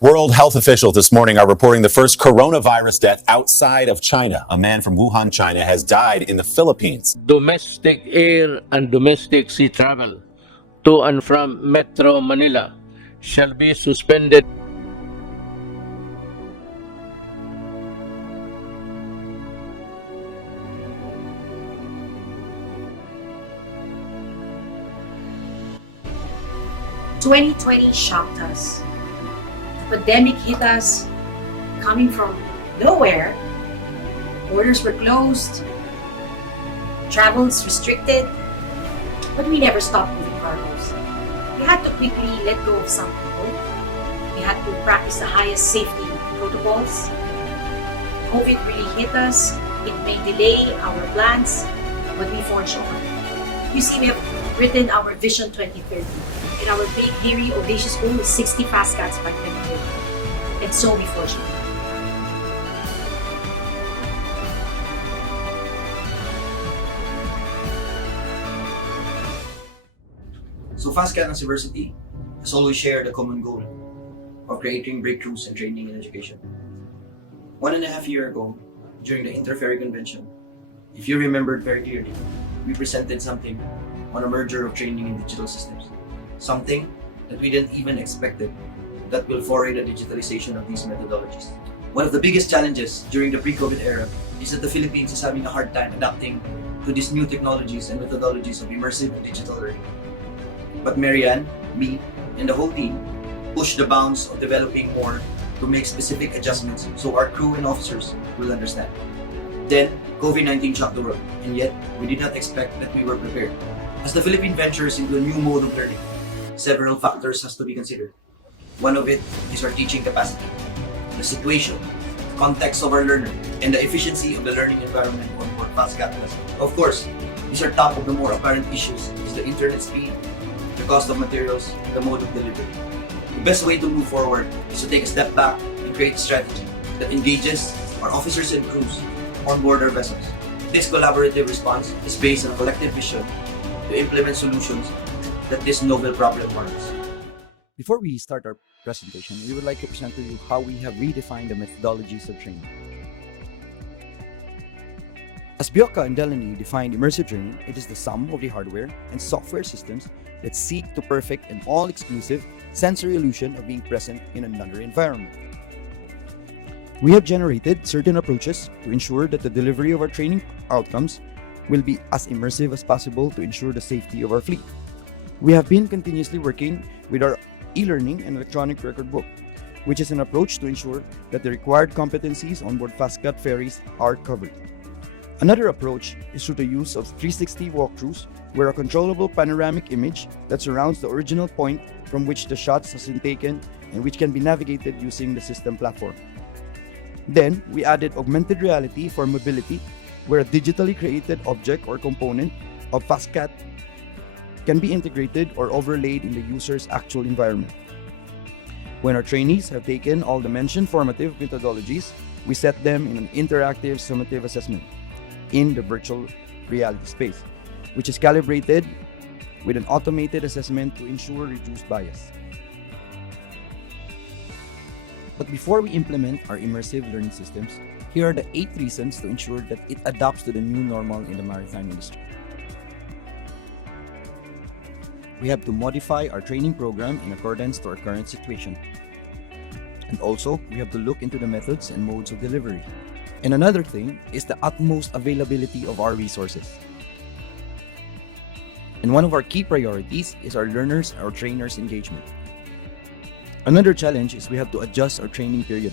World health officials this morning are reporting the first coronavirus death outside of China. A man from Wuhan, China, has died in the Philippines. Domestic air and domestic sea travel to and from Metro Manila shall be suspended. "2020 shocked us. The pandemic hit us coming from nowhere. Borders were closed, travels restricted, but we never stopped moving cargoes. We had to quickly let go of some people. We had to practice the highest safety protocols. COVID really hit us. It may delay our plans, but we forged on. You see, we have written our Vision 2030. And our big, hairy, audacious goal is 60 fast cats by 2030. And so we forged on. So FastCat University has always shared a common goal of creating breakthroughs in training and education. 1.5 years ago, during the Ferry convention, if you remembered very clearly, we presented something on a merger of training and digital systems. Something that we didn't even expected that will foray the digitalization of these methodologies. One of the biggest challenges during the pre-COVID era is that the Philippines is having a hard time adapting to these new technologies and methodologies of immersive and digital learning. But Marianne, me, and the whole team pushed the bounds of developing more to make specific adjustments so our crew and officers will understand. Then, COVID-19 shocked the world, and yet we did not expect that we were prepared. As the Philippines ventures into a new mode of learning, several factors has to be considered. One of it is our teaching capacity, the situation, context of our learner, and the efficiency of the learning environment on board FastCat lessons. Of course, these are top of the more apparent issues is the internet speed, the cost of materials, the mode of delivery. The best way to move forward is to take a step back and create a strategy that engages our officers and crews on board our vessels. This collaborative response is based on a collective vision to implement solutions that this novel problem warrants. Before we start our presentation, we would like to present to you how we have redefined the methodologies of training. As Bioka and Delany defined immersive training, it is the sum of the hardware and software systems that seek to perfect an all-exclusive sensory illusion of being present in another environment. We have generated certain approaches to ensure that the delivery of our training outcomes will be as immersive as possible to ensure the safety of our fleet. We have been continuously working with our e-learning and electronic record book, which is an approach to ensure that the required competencies on board FastCat ferries are covered. Another approach is through the use of 360 walkthroughs, where a controllable panoramic image that surrounds the original point from which the shots has been taken and which can be navigated using the system platform. Then, we added augmented reality for mobility, where a digitally created object or component of FastCat can be integrated or overlaid in the user's actual environment. When our trainees have taken all the mentioned formative methodologies, we set them in an interactive summative assessment in the virtual reality space, which is calibrated with an automated assessment to ensure reduced bias. But before we implement our immersive learning systems, here are the 8 reasons to ensure that it adapts to the new normal in the maritime industry. We have to modify our training program in accordance to our current situation. And also, we have to look into the methods and modes of delivery. And another thing is the utmost availability of our resources. And one of our key priorities is our learners or trainers' engagement. Another challenge is we have to adjust our training period.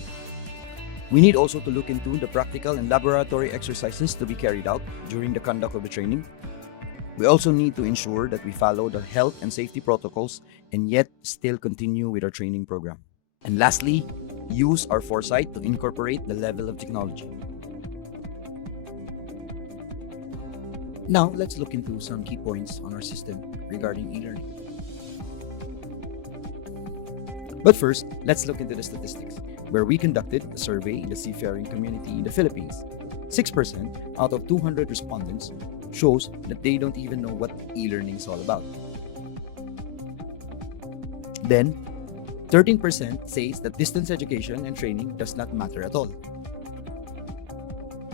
We need also to look into the practical and laboratory exercises to be carried out during the conduct of the training. We also need to ensure that we follow the health and safety protocols and yet still continue with our training program. And lastly, use our foresight to incorporate the level of technology. Now, let's look into some key points on our system regarding e-learning. But first, let's look into the statistics, where we conducted a survey in the seafaring community in the Philippines. 6% out of 200 respondents shows that they don't even know what e-learning is all about. Then, 13% says that distance education and training does not matter at all.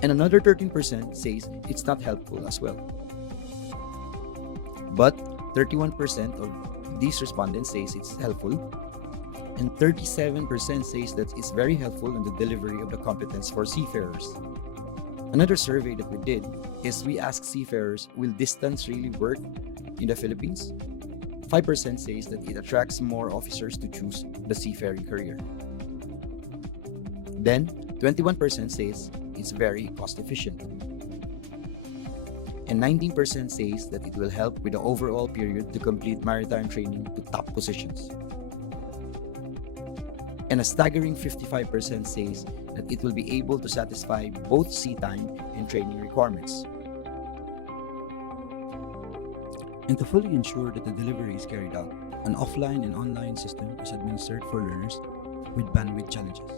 And another 13% says it's not helpful as well. But 31% of these respondents says it's helpful, and 37% says that it's very helpful in the delivery of the competence for seafarers. Another survey that we did is we asked seafarers, will distance really work in the Philippines? 5% says that it attracts more officers to choose the seafaring career. Then 21% says it's very cost efficient. And 19% says that it will help with the overall period to complete maritime training to top positions. And a staggering 55% says that it will be able to satisfy both sea time and training requirements. And to fully ensure that the delivery is carried out, an offline and online system is administered for learners with bandwidth challenges.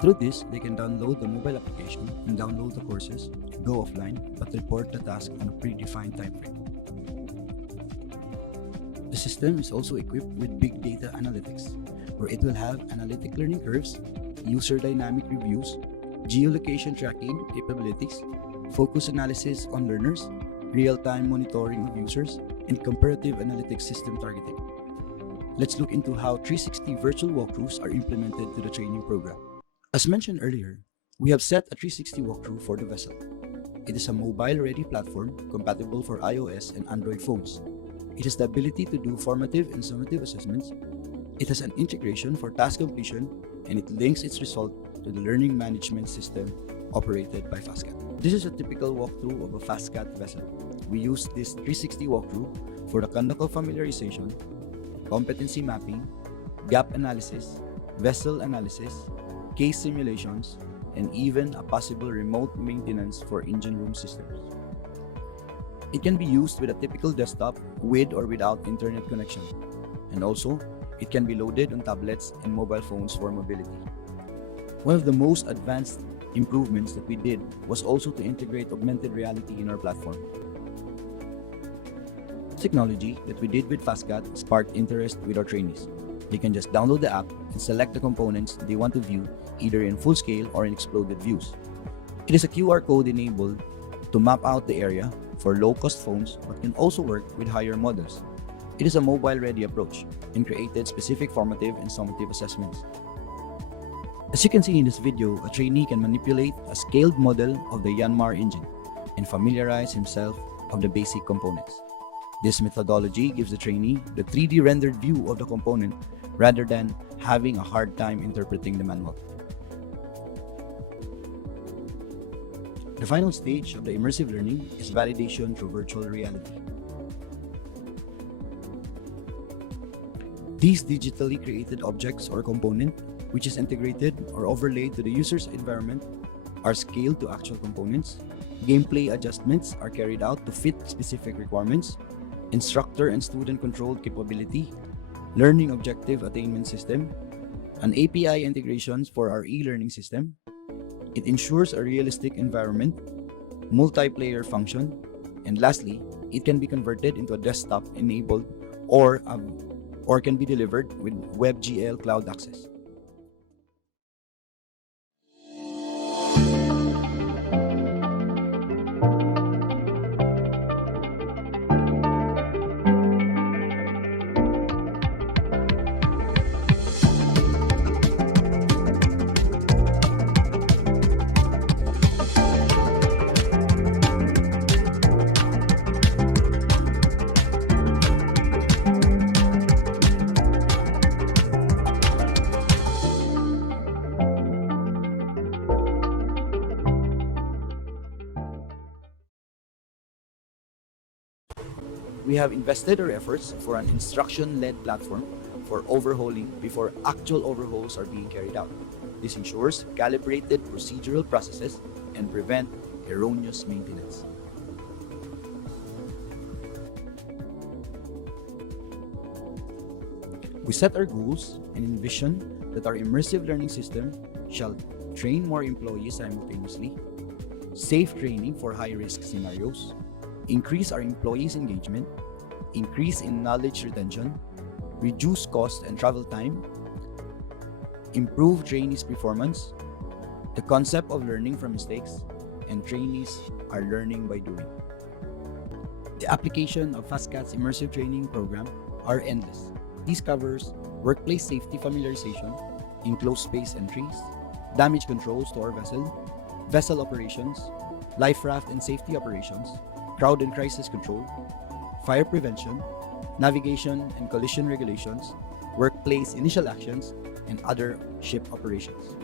Through this, they can download the mobile application and download the courses, go offline, but report the task on a predefined time frame. The system is also equipped with big data analytics, where it will have analytic learning curves, user dynamic reviews, geolocation tracking capabilities, focus analysis on learners, real-time monitoring of users, and comparative analytics system targeting. Let's look into how 360 virtual walkthroughs are implemented to the training program. As mentioned earlier, we have set a 360 walkthrough for the vessel. It is a mobile-ready platform compatible for iOS and Android phones. It has the ability to do formative and summative assessments. It has an integration for task completion, and it links its result to the learning management system operated by FastCat. This is a typical walkthrough of a FastCat vessel. We use this 360 walkthrough for the conduct of familiarization, competency mapping, gap analysis, vessel analysis, case simulations, and even a possible remote maintenance for engine room systems. It can be used with a typical desktop with or without internet connection, and also it can be loaded on tablets and mobile phones for mobility. One of the most advanced improvements that we did was also to integrate augmented reality in our platform. Technology that we did with FastCat sparked interest with our trainees. They can just download the app and select the components they want to view either in full scale or in exploded views. It is a QR code enabled to map out the area for low-cost phones but can also work with higher models. It is a mobile-ready approach and created specific formative and summative assessments. As you can see in this video, a trainee can manipulate a scaled model of the Yanmar engine and familiarize himself of the basic components. This methodology gives the trainee the 3D rendered view of the component rather than having a hard time interpreting the manual. The final stage of the immersive learning is validation through virtual reality. These digitally created objects or component, which is integrated or overlaid to the user's environment, are scaled to actual components. Gameplay adjustments are carried out to fit specific requirements. Instructor and student controlled capability, learning objective attainment system, an API integrations for our e-learning system. It ensures a realistic environment, multiplayer function, and lastly, it can be converted into a desktop enabled or can be delivered with WebGL cloud access. We have invested our efforts for an instruction-led platform for overhauling before actual overhauls are being carried out. This ensures calibrated procedural processes and prevent erroneous maintenance. We set our goals and envision that our immersive learning system shall train more employees simultaneously, safe training for high-risk scenarios, increase our employees' engagement, increase in knowledge retention, reduce cost and travel time, improve trainees' performance, the concept of learning from mistakes, and trainees are learning by doing. The application of FASTCAT's immersive training program are endless. These covers workplace safety familiarization, enclosed space entries, damage controls to our vessel operations, life raft and safety operations, crowd and crisis control, fire prevention, navigation and collision regulations, workplace initial actions, and other ship operations.